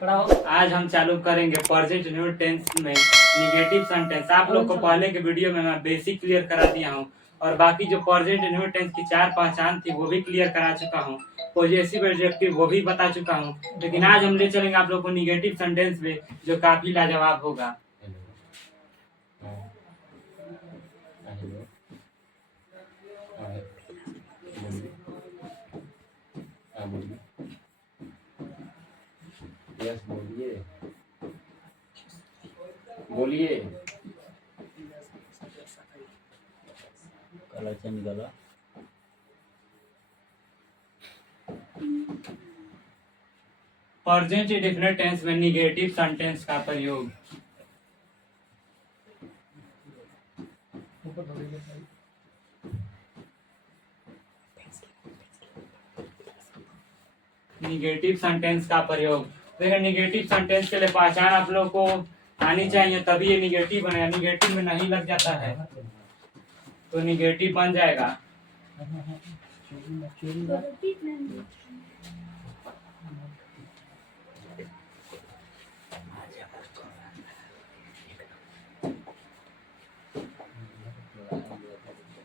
आज हम चालू करेंगे प्रेजेंट न्यू टेंस में निगेटिव सेंटेंस। आप लोग को पहले के वीडियो में मैं बेसिक क्लियर करा दिया हूँ और बाकी जो प्रेजेंट न्यू टेंस की 4 पहचान थी वो भी क्लियर करा चुका हूँ। पॉजिटिव एडजेक्टिव वो भी बता चुका हूँ, लेकिन आज हम ले चलेंगे आप लोग को निगेटिव सेंटेंस में, जो काफी लाजवाब होगा। यस बोलिए बोलिए। कलर चेंज करो। प्रेजेंट इंडेफिनिट टेंस में निगेटिव सेंटेंस का प्रयोग। निगेटिव सेंटेंस का प्रयोग देखिए, निगेटिव सेंटेंस के लिए पहचान आप लोग को आनी चाहिए, तभी ये निगेटिव बनेगा। निगेटिव में नहीं लग जाता है तो निगेटिव बन जाएगा।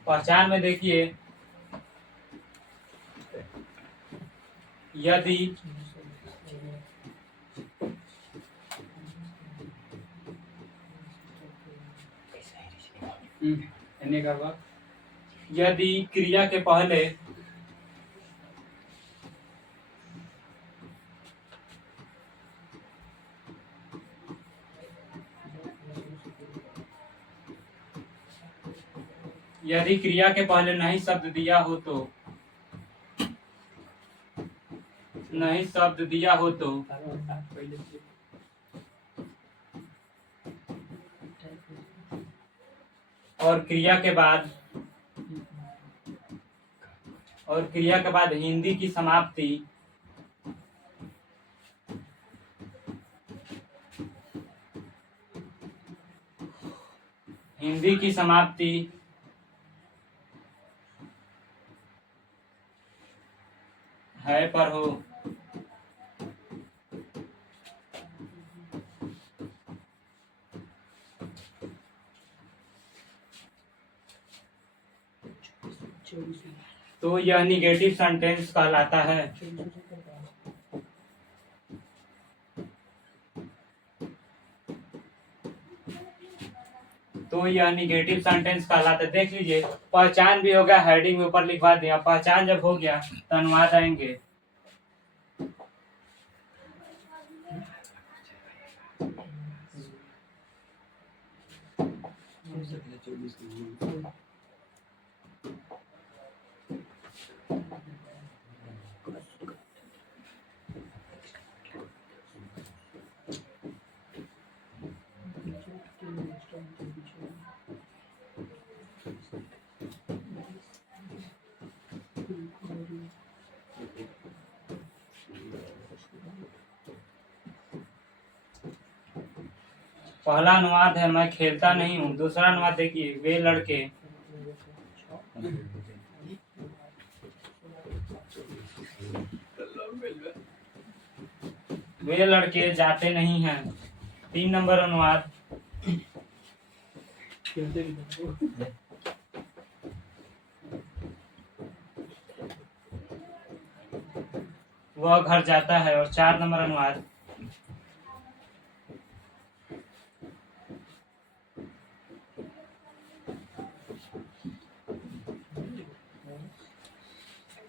पहचान में देखिए, यदि यदि क्रिया के पहले नहीं शब्द दिया हो तो और क्रिया के बाद हिंदी की समाप्ति है पर हो, तो यह निगेटिव सेंटेंस कहलाता है। देख लीजिए, पहचान भी हो गया, हेडिंग में ऊपर लिखवा दिया। पहचान जब हो गया तो अनुवाद आएंगे। पहला अनुवाद है, मैं खेलता नहीं हूँ। दूसरा अनुवाद देखिए, वे लड़के जाते नहीं हैं। 3 नंबर अनुवाद, वह घर जाता है। और 4 नंबर अनुवाद,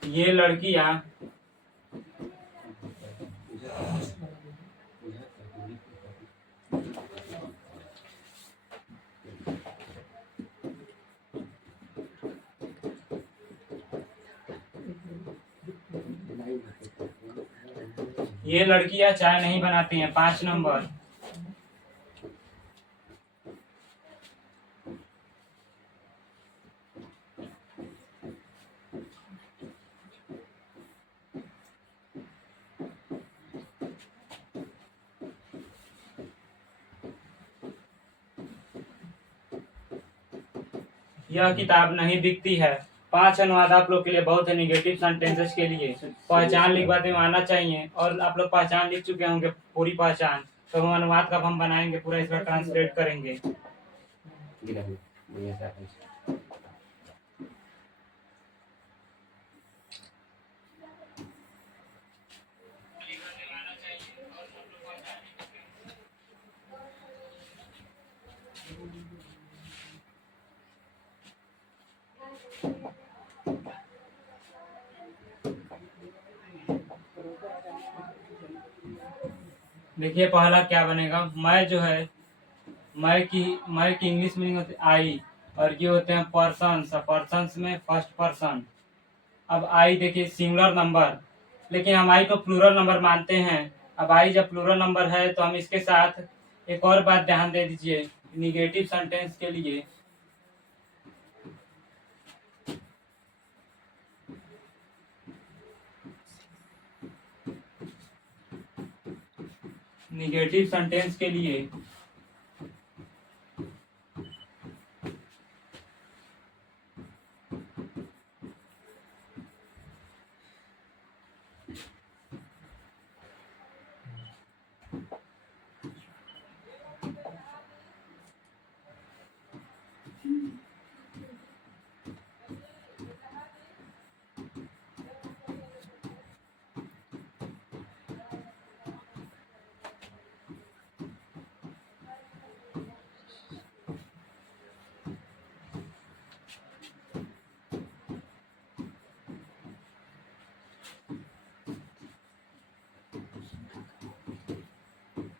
ये लड़कियां चाय नहीं बनाती हैं। 5 नंबर, यह किताब नहीं बिकती है। 5 अनुवाद आप लोग के लिए बहुत है निगेटिव सेंटेंसेस के लिए। पहचान लिखवाते में आना चाहिए, और आप लोग पहचान लिख चुके होंगे पूरी पहचान, तो हम अनुवाद कब हम बनाएंगे पूरा, इसका ट्रांसलेट करेंगे। देखिए पहला क्या बनेगा, मैं जो है, मैं की इंग्लिश मीनिंग होती है आई, और ये होते हैं पर्सन्स, पर्सन्स में फर्स्ट पर्सन। अब आई देखिए सिंगुलर नंबर, लेकिन हम आई को प्लूरल नंबर मानते हैं। अब आई जब प्लूरल नंबर है तो हम इसके साथ एक और बात ध्यान दे दीजिए, निगेटिव सेंटेंस के लिए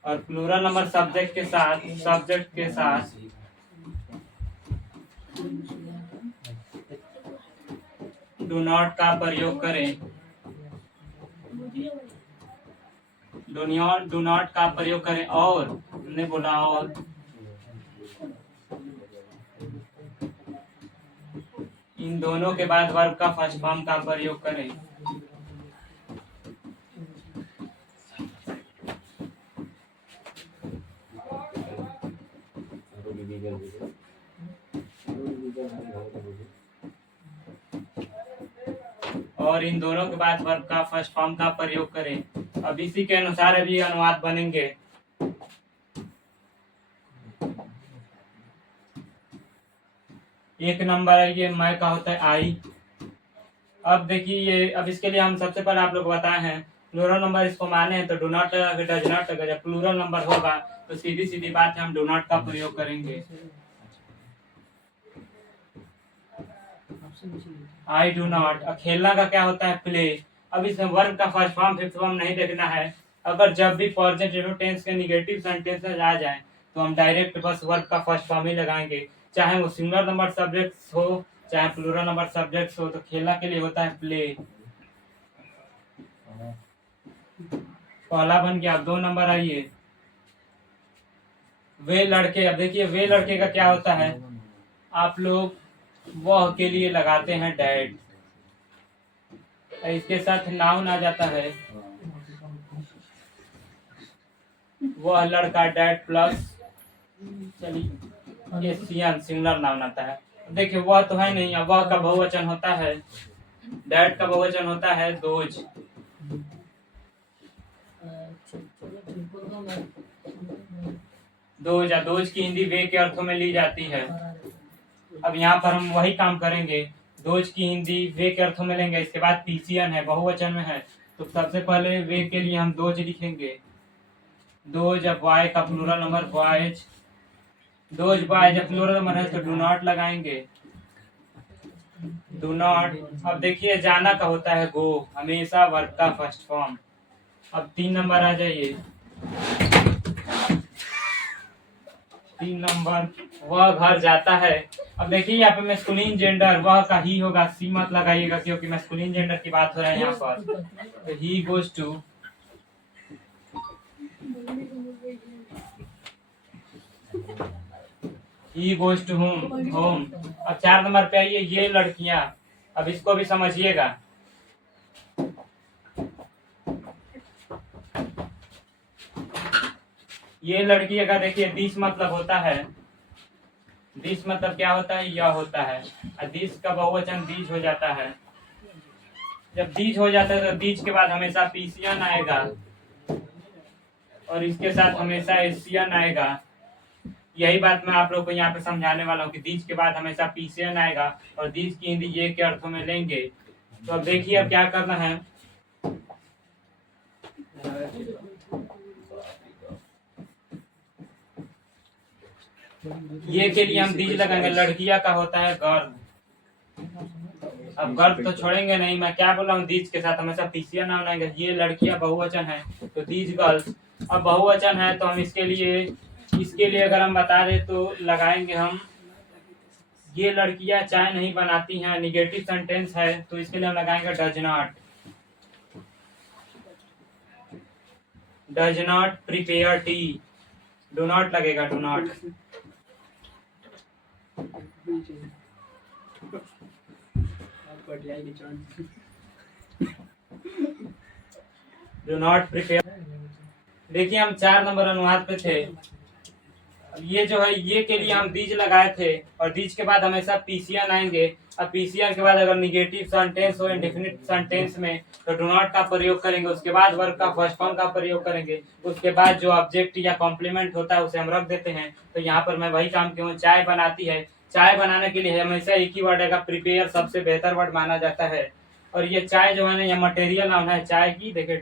और प्लूरल नंबर सब्जेक्ट के साथ डू नॉट का प्रयोग करें, डू नॉट का प्रयोग करें, और हमने बोला और इन दोनों के बाद वर्ब का फर्स्ट फॉर्म का प्रयोग करें। और इन दोनों के बाद वर्ब का फर्स्ट फॉर्म का प्रयोग करें। अब इसी के अनुसार अभी अनुवाद बनेंगे। एक नंबर है ये मैं का होता है आई। अब देखिए ये, अब इसके लिए हम सबसे पहले आप लोग बताए हैं प्लूरल नंबर इसको माने हैं तो डू नॉट लगा, डज नॉट लगा। जब प्लूरल नंबर होगा तो सीधी सीधी बात है हम डू नॉट का प्रयोग करेंगे। I do not. खेलना का क्या होता है प्ले। अब इसमें वर्ब का फर्स्ट फॉर्म फिफ्थ फॉर्म नहीं देखना है। अगर जब भी प्रेजेंट टेंस के निगेटिव सेंटेंसेस आ जाए तो हम डायरेक्ट बस वर्ब का फर्स्ट फॉर्म ही लगाएंगे, चाहे वो सिंगुलर नंबर सब्जेक्ट्स हो चाहे प्लूरल नंबर सब्जेक्ट्स हो। तो खेलना के लिए होता है प्ले। पहला बन गया। अब 2 नंबर आइए, वे लड़के। अब देखिए वे लड़के का क्या होता है, आप लोग वह के लिए लगाते हैं डैड, इसके साथ नाउन आ जाता है वह लड़का, डैड प्लस चलिए ये सिंगुलर नाउन आता है। देखिए वह तो है नहीं, वह का बहुवचन होता है, डैड का बहुवचन होता है दोज। दोज की हिंदी वे के अर्थों में ली जाती है। अब यहाँ पर हम वही काम करेंगे, दोज की हिंदी वे के अर्थों में लेंगे। इसके बाद पीसीएन है, बहुवचन में है, तो सबसे पहले वे के लिए हम दोज लिखेंगे। दोज। अब बॉय का plural number boys, those boy. जब प्लूरल नंबर है तो डू नॉट लगाएंगे, डू नॉट। अब देखिए जाना का होता है गो, हमेशा वर्ब का फर्स्ट फॉर्म। अब 3 नंबर आ जाइए, 3 नंबर वह घर जाता है। अब देखिए यहाँ पे मैस्कुलिन जेंडर वह का ही होगा, सी मत लगाइएगा क्योंकि मैस्कुलिन जेंडर की बात हो रहा है यहाँ पर। तो he goes to, he goes to home. अब 4 नंबर पे आइए, ये लड़कियां। अब इसको भी समझिएगा, ये लड़की का देखिए 20 मतलब होता है दिस मतलब क्या होता है, यह होता है। और दिस का बहुवचन दीज हो जाता है। जब दीज हो जाता है तो दीज के बाद हमेशा पीसियन आएगा और इसके साथ हमेशा एशियन आएगा। यही बात मैं आप लोग को यहाँ पे समझाने वाला हूँ कि दीज के बाद हमेशा पीसियन आएगा और दीज की हिंदी ये के अर्थों में लेंगे। तो अब देखिए अब क्या करना है। ये के लिए हम दीज लगाएंगे, लड़कियां का होता है गर्ल। अब गर्ल तो छोड़ेंगे नहीं, मैं क्या बोल रहा हूँ, दीज के साथ हमेशा पीसियन नाउन आएंगे। ये लड़कियां बहुवचन है तो दीज गर्ल्स। अब बहुवचन है तो हम इसके लिए अगर हम बता दें तो लगाएंगे हम, ये लड़कियां चाय नहीं बनाती हैं, निगेटिव सेंटेंस है तो इसके लिए हम लगाएंगे does not. Does not prepare tea, do not लगेगा, do not. Do not prepare. देखिए हम 4 नंबर अनुवाद पे थे। ये जो है ये के लिए हम दीज लगाए थे और दीज के बाद हमेशा पीसीएन आएंगे। अब पीसीएन के बाद अगर निगेटिव सेंटेंस हो इंडेफिनिट सेंटेंस में तो डू नॉट का प्रयोग करेंगे, उसके बाद वर्ब का फर्स्ट फॉर्म का प्रयोग करेंगे, उसके बाद जो ऑब्जेक्ट या कॉम्प्लीमेंट होता है उसे हम रख देते हैं। तो यहाँ पर मैं वही काम किया हूँ, चाय बनाती है। चाय बनाने के लिए हमेशा एक ही वर्ड आएगा, प्रिपेयर सबसे बेहतर वर्ड माना जाता है। और ये चाय जो है ना, ये मटेरियल नाउन है चाय की, देखिए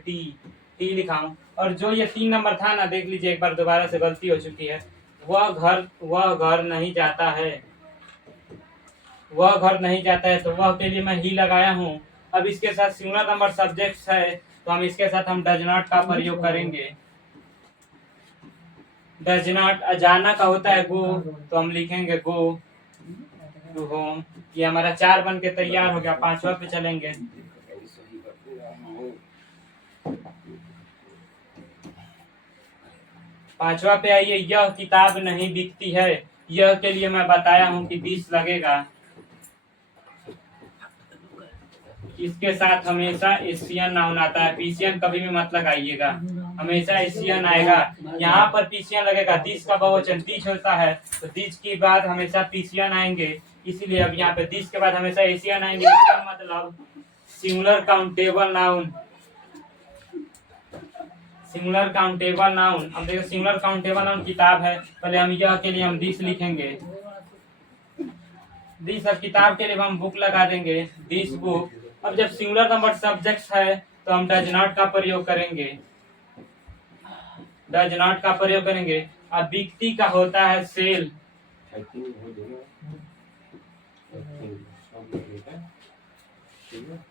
टी लिखा हूँ। और जो ये 3 नंबर था ना, देख लीजिए एक बार दोबारा से गलती हो चुकी है। वह घर नहीं जाता है, वह घर नहीं जाता है तो वह के लिए मैं ही लगाया हूँ। अब इसके साथ सिंगुलर नंबर सब्जेक्ट है तो हम इसके साथ हम डज नॉट का प्रयोग करेंगे। डज नॉट जाना का होता है गो, तो हम लिखेंगे गो टू होम। ये हमारा 4 बन के तैयार हो गया। 5वां पे चलेंगे। पांचवा पे आइए, यह किताब नहीं बिकती है। यह के लिए मैं बताया हूँ कि 20 लगेगा। इसके साथ हमेशा एशियन नाउन आता है, पीसियन कभी भी मत लगाइएगा, हमेशा एशियन आएगा। यहाँ पर पीसियन लगेगा, दिस का बहुवचन दिस होता है तो दिस के बाद हमेशा पीसियन आएंगे। इसीलिए अब यहाँ पे दिस के बाद हमेशा एशियन आएंगे। इसका मतलब singular countable noun, singular countable noun. अब देखो सिंगुलर काउंटेबल नाउन किताब है, पहले हम यह के लिए हम दिस लिखेंगे, दिस। अब किताब के लिए हम बुक लगा देंगे, दिस बुक। अब जब सिंगुलर नंबर सब्जेक्ट है तो हम डज नॉट का प्रयोग करेंगे, डज नॉट का प्रयोग करेंगे। अब बिकती का होता है सेल,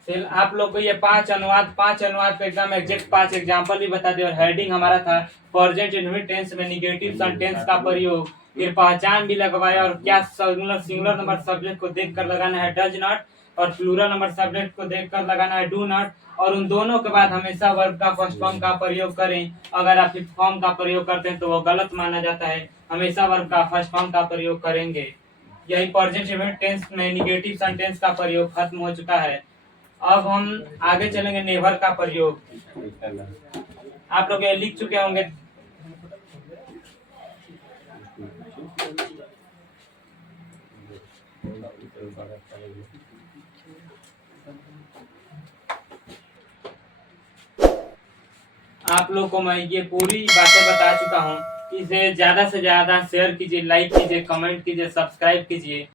सेल। आप लोग को ये 5 अनुवाद पे एकदम एग्जैक्ट 5 एग्जांपल भी बता दे। और हेडिंग हमारा था प्रेजेंट इंडेफिनिट टेंस में निगेटिव सेंटेंस का प्रयोग, फिर पहचान भी लगवाया और क्या सिंगुलर नंबर सब्जेक्ट को देखकर लगाना है डज नॉट और प्लूरल नंबर सब्जेक्ट को देखकर लगाना है डू नॉट। और उन दोनों के बाद हमेशा वर्ब का फर्स्ट फॉर्म का प्रयोग करें। अगर आप फिफ्थ फॉर्म का प्रयोग करते हैं तो वो गलत माना जाता है, हमेशा वर्ब का फर्स्ट फॉर्म का प्रयोग करेंगे। यही प्रेजेंट इंडेफिनिट टेंस में निगेटिव सेंटेंस का प्रयोग खत्म हो चुका है। अब हम आगे चलेंगे नेवर का प्रयोग। आप लोग ये लिख चुके होंगे। आप लोग को मैं ये पूरी बातें बता चुका हूँ। इसे ज्यादा से ज्यादा शेयर कीजिए, लाइक कीजिए, कमेंट कीजिए, सब्सक्राइब कीजिए।